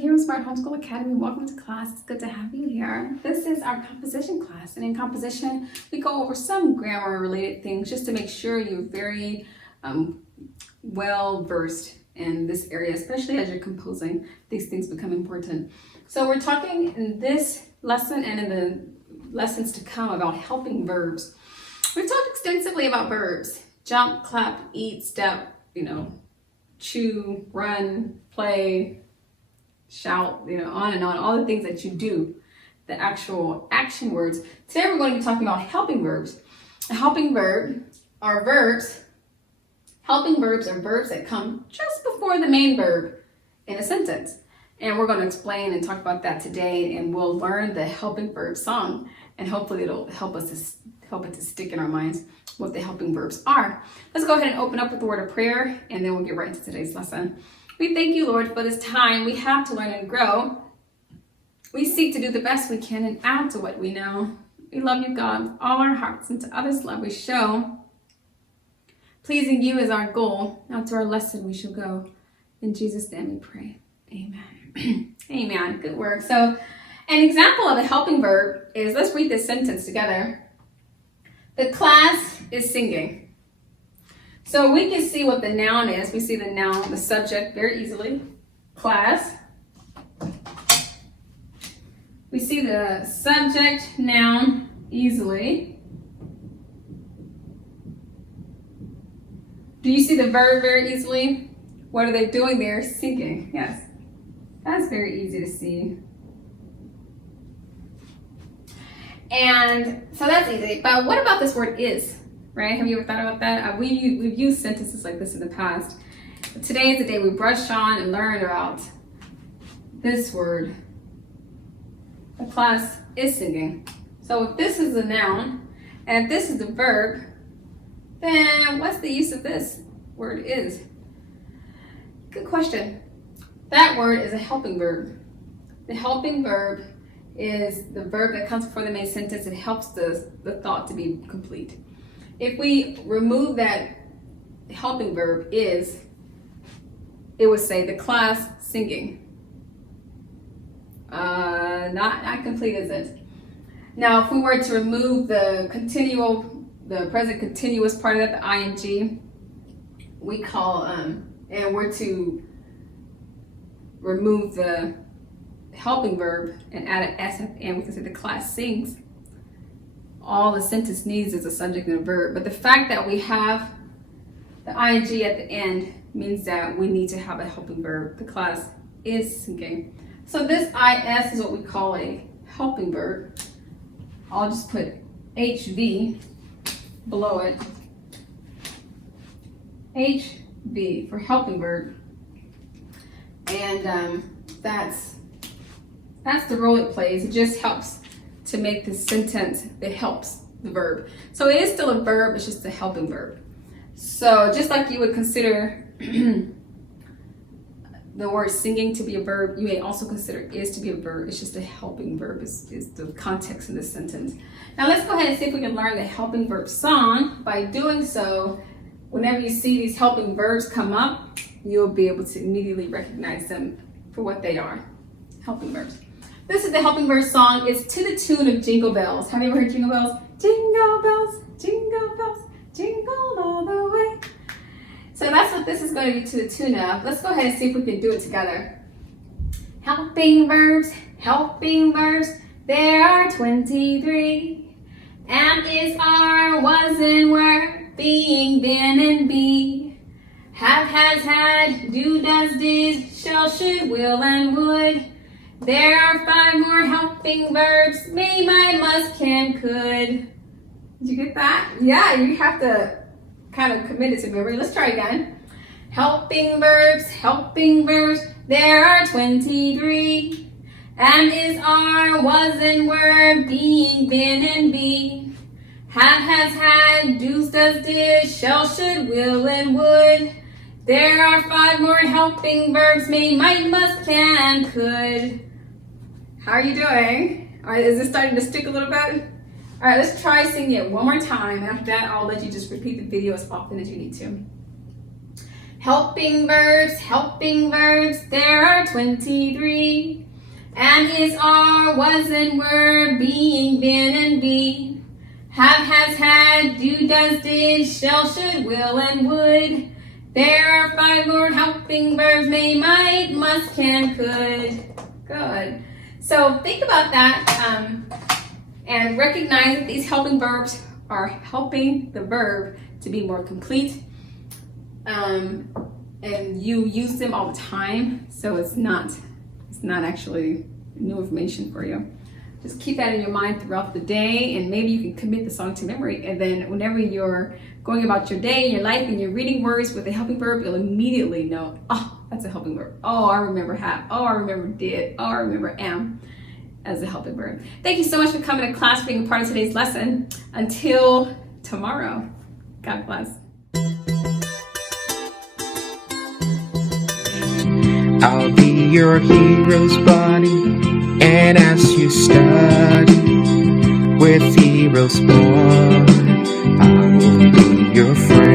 HeroesMart Homeschool Academy. Welcome to class. It's good to have you here. This is our composition class, and in composition, we go over some grammar-related things just to make sure you're very well versed in this area, especially as you're composing. These things become important. So we're talking in this lesson and in the lessons to come about helping verbs. We've talked extensively about verbs: jump, clap, eat, step, chew, run, play, shout, on and on, all the things that you do, the actual action words. Today we're going to be talking about helping verbs. A helping verb are verbs. Helping verbs are verbs that come just before the main verb in a sentence. And we're going to explain and talk about that today, and we'll learn the Helping Verb Song, and hopefully it'll help it to stick in our minds what the helping verbs are. Let's go ahead and open up with the word of prayer, and then we'll get right into today's lesson. We thank you, Lord, for this time we have to learn and grow. We seek to do the best we can and add to what we know. We love you, God, with all our hearts, and to others' love we show. Pleasing you is our goal. Now to our lesson we shall go. In Jesus' name we pray. Amen. Amen. Good work. So an example of a helping verb is, let's read this sentence together. The class is singing. So we can see what the noun is. We see the noun, the subject, very easily. Class. We see the subject, noun, easily. Do you see the verb very easily? What are they doing there? Singing. Yes. That's very easy to see. And so that's easy. But what about this word is? Right? Have you ever thought about that? We've used sentences like this in the past. But today is the day we brushed on and learned about this word. The class is singing. So if this is a noun, and if this is the verb, then what's the use of this word is? Good question. That word is a helping verb. The helping verb is the verb that comes before the main sentence. It helps the thought to be complete. If we remove that helping verb is, it would say the class singing. Not complete, is it? Now, if we were to remove the present continuous part of that, the ing, we call, and we're to remove the helping verb and add an s at the end, we can say the class sings. All the sentence needs is a subject and a verb. But the fact that we have the ing at the end means that we need to have a helping verb. The class is singing. So this is what we call a helping verb. I'll just put HV below it. HV for helping verb. And that's the role it plays. It just helps to make the sentence, it helps the verb. So it is still a verb, it's just a helping verb. So just like you would consider the word singing to be a verb, you may also consider is to be a verb. It's just a helping verb is the context in this sentence. Now let's go ahead and see if we can learn the helping verb song. By doing so, whenever you see these helping verbs come up, you'll be able to immediately recognize them for what they are, helping verbs. This is the Helping Verb Song. It's to the tune of Jingle Bells. Have you ever heard Jingle Bells? Jingle bells, jingle all the way. So that's what this is going to be to the tune of. Let's go ahead and see if we can do it together. Helping verbs, there are 23. Am, is, are, was, and were, being, been, and be. Have, has, had, do, does, did, shall, should, will, and would. There are 5 more helping verbs: may, might, must, can, could. Did you get that? Yeah, you have to kind of commit it to memory. Let's try again. Helping verbs, there are 23. Am, is, are, was, and were, being, been, and be. Have, has, had, do's, does, did, shall, should, will, and would. There are 5 more helping verbs: may, might, must, can, could. How are you doing? All right, is this starting to stick a little bit? All right, let's try singing it one more time. After that, I'll let you just repeat the video as often as you need to. Helping verbs, there are 23. Am, is, are, was, and were, being, been, and be. Have, has, had, do, does, did, shall, should, will, and would. There are 5 more helping verbs: may, might, must, can, could. Good. So think about that and recognize that these helping verbs are helping the verb to be more complete. And you use them all the time, so it's not actually new information for you. Just keep that in your mind throughout the day, and maybe you can commit the song to memory, and then whenever you're going about your day, your life, and you're reading words with a helping verb, you'll immediately know, oh, that's a helping verb. Oh, I remember have. Oh, I remember did. Oh, I remember am as a helping verb. Thank you so much for coming to class, being a part of today's lesson. Until tomorrow, God bless. I'll be your hero's buddy, and as you study with HeroesMart, I will be your friend.